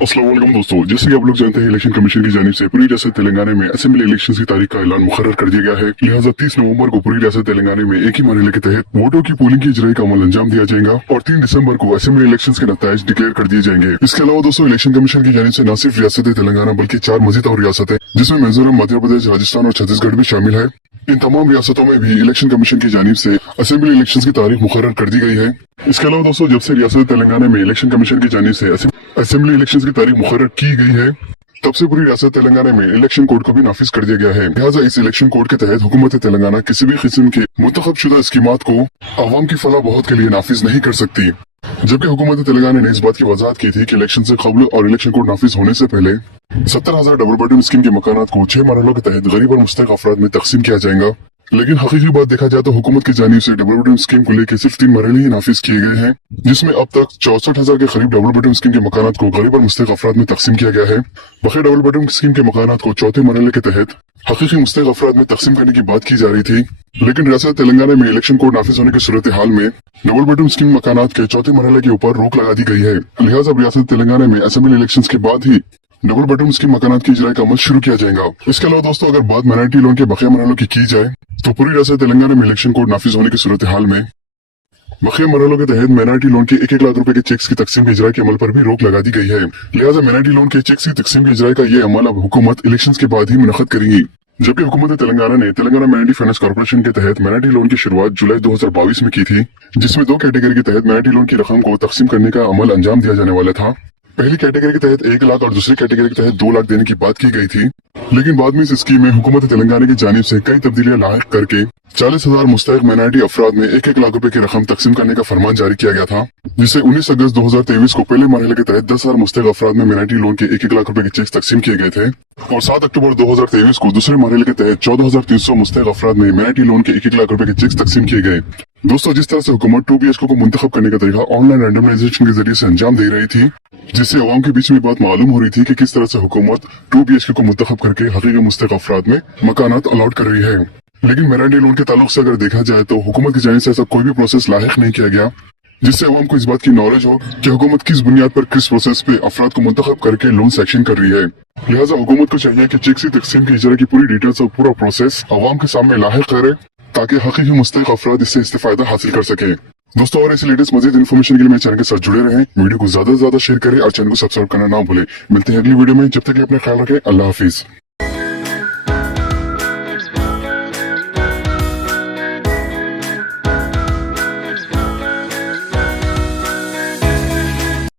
अस्सलाम वालेकुम दोस्तों, जैसे कि आप लोग जानते हैं इलेक्शन कमीशन की जानिब से पूरी रियासत तेलंगाना में असेंबली इलेक्शंस की तारीख का ऐलान मुकर्रर कर दिया गया है। लिहाजा 30 नवंबर को पूरी रियासत तेलंगाना में एक ही मरहले के तहत वोटों की पोलिंग की इजराई का अमल अंजाम दिया जाएगा और 3 दिसंबर को असेंबली इलेक्शंस के नताइज डिक्लेयर कर दिए जाएंगे। इसके अलावा दोस्तों इलेक्शन कमीशन की जानिब से न सिर्फ रियासत तेलंगाना बल्कि 4 मजीद और रियासतें जिसमें मिजोरम, मध्य प्रदेश, राजस्थान और छत्तीसगढ़ भी शामिल है, इन तमाम रियासतों में भी इलेक्शन कमीशन की जानिब से असेंबली इलेक्शंस की तारीख मुकर्रर कर दी गई है। इसके अलावा दोस्तों जब से रियासत तेलंगाना में इलेक्शन कमीशन की जानिब से असेंबली इलेक्शंस की तारीख मुकर्रर की गई है, तब से पूरी रियासत तेलंगाना में इलेक्शन कोड को भी नाफिज कर दिया गया है। लिहाजा इस इलेक्शन कोड के तहत हुकूमत तेलंगाना किसी भी किस्म के मुंतखब शुदा स्कीमात को अवाम की फलाह बहुत के लिए नाफिज नहीं कर सकती। जबकि हुकूमत तेलंगाना ने इस बात की वजाहत की थी कि इलेक्शन से कबल और इलेक्शन कोड नाफिज होने से पहले 70,000 डबल बेडरूम स्कीम के मकानात को 6 मरहलों के तहत गरीब और मुस्तहिक अफराद में तकसीम किया जाएगा। लेकिन हकीकी बात देखा जाए तो हुकूमत की जानिब से डबल बेडरूम स्कीम को लेकर सिर्फ 3 मरहले ही नाफिज किए गए हैं, जिसमें अब तक 64,000 के करीब डबल बेडरूम स्कीम के मकानात को गरीब और मुस्तहिक अफराद में तकसीम किया गया है। बखैर डबल बेडरूम स्कीम के मकानात को चौथे मरहले के तहत हकीकी मुस्तहिक अफराद में तकसीम करने की बात की जा रही थी। लेकिन रियासत तेलंगाना में इलेक्शन कोड नाफिज होने की सूरत हाल में डबल बेडरूम स्कीम मकानात के चौथे मरहले के ऊपर रोक लगा दी गई है। लिहाजा रियासत तेलंगाना में असेंबली इलेक्शन के बाद ही डबल बेडरूम स्कीम मकानात की इजराई का अमल शुरू किया जाएगा। इसके अलावा दोस्तों अगर बात माइनॉरिटी लोन के बकिया मरहलों की जाए तो पूरी रियासत तेलंगाना में इलेक्शन कोड नाफिज होने की सूरत हाल में बकिया मरहलों के तहत माइनॉरिटी लोन के 1-1 लाख रुपए के चेक्स की तकसीम के इजराई के अमल पर भी रोक लगा दी गई है। लिहाजा माइनॉरिटी लोन के चेक्स की तकसीम के इजराई का ये अमल अब हुकूमत इलेक्शन के बाद ही मुनक्कद करेगी। जबकि हुकूमत तेलंगाना ने तेलंगाना माइनॉरिटी फाइनेंस कॉर्पोरेशन के तहत माइनॉरिटी लोन की शुरुआत जुलाई 2022 में की थी, जिसमें 2 कैटेगरी के तहत माइनॉरिटी लोन की रकम को तकसीम करने का अमल अंजाम दिया जाने वाला था। पहली कैटेगरी के तहत 1 लाख और दूसरी कैटेगरी के तहत 2 लाख देने की बात की गई थी, लेकिन बाद में इस स्कीम में हुकूमत तेलंगाना की जानिब से कई तब्दीलियां लाहिक करके 40,000 मुस्तहिक माइनॉरिटी अफराद में 1-1 लाख रुपए की रकम तकसीम करने का फरमान जारी किया गया था, जिससे 19 अगस्त 2023 को पहले मरहले के तहत 10,000 मुस्तहिक अफराद में माइनॉरिटी लोन के 1-1 लाख रुपए के चेक तकसीम किए गए थे और 7 अक्टूबर 2023 को दूसरे मरहले के तहत 14,300 मुस्तहिक अफराद में माइनॉरिटी लोन के 1-1 लाख रुपए के चेक तकसीम किए गए। दोस्तों जिस तरह से हुकूमत 2 BHK को मुंतखब करने का तरीका ऑनलाइन रैंडमाइजेशन के जरिए से अंजाम दे रही थी, जिससे अवाम के बीच में बात मालूम हो रही थी कि किस तरह से हुकूमत 2 BHK को मुंतखब करके हकीकी मुस्तहिक अफराद में मकानात अलॉट कर रही है। लेकिन माइनॉरिटी लोन के ताल्लुक से अगर देखा जाए तो हुकूमत की जानिब से ऐसा कोई भी प्रोसेस लाहिक नहीं किया गया जिससे अवाम को इस बात की नॉलेज हो कि हुकूमत किस बुनियाद पर किस प्रोसेस पे अफराद को मुंतखब करके लोन सेक्शन कर रही है। लिहाजा हुकूमत को चाहिए कि चेक की तकसीम की इजरा की पूरी डिटेल्स और पूरा प्रोसेस अवाम के सामने लाहिक करे ताकि हकीकी मुस्तहिक अफराद इससे इस्तेफायदा हासिल कर सके। दोस्तों और ऐसे लेटेस्ट मजीद इन्फॉर्मेशन के लिए मेरे चैनल के साथ जुड़े रहें, वीडियो को ज्यादा से ज्यादा शेयर करें और चैनल को सब्सक्राइब करना ना भूलें। मिलते हैं अगली वीडियो में, जब तक अपना ख्याल रखें। अल्लाह हाफिज।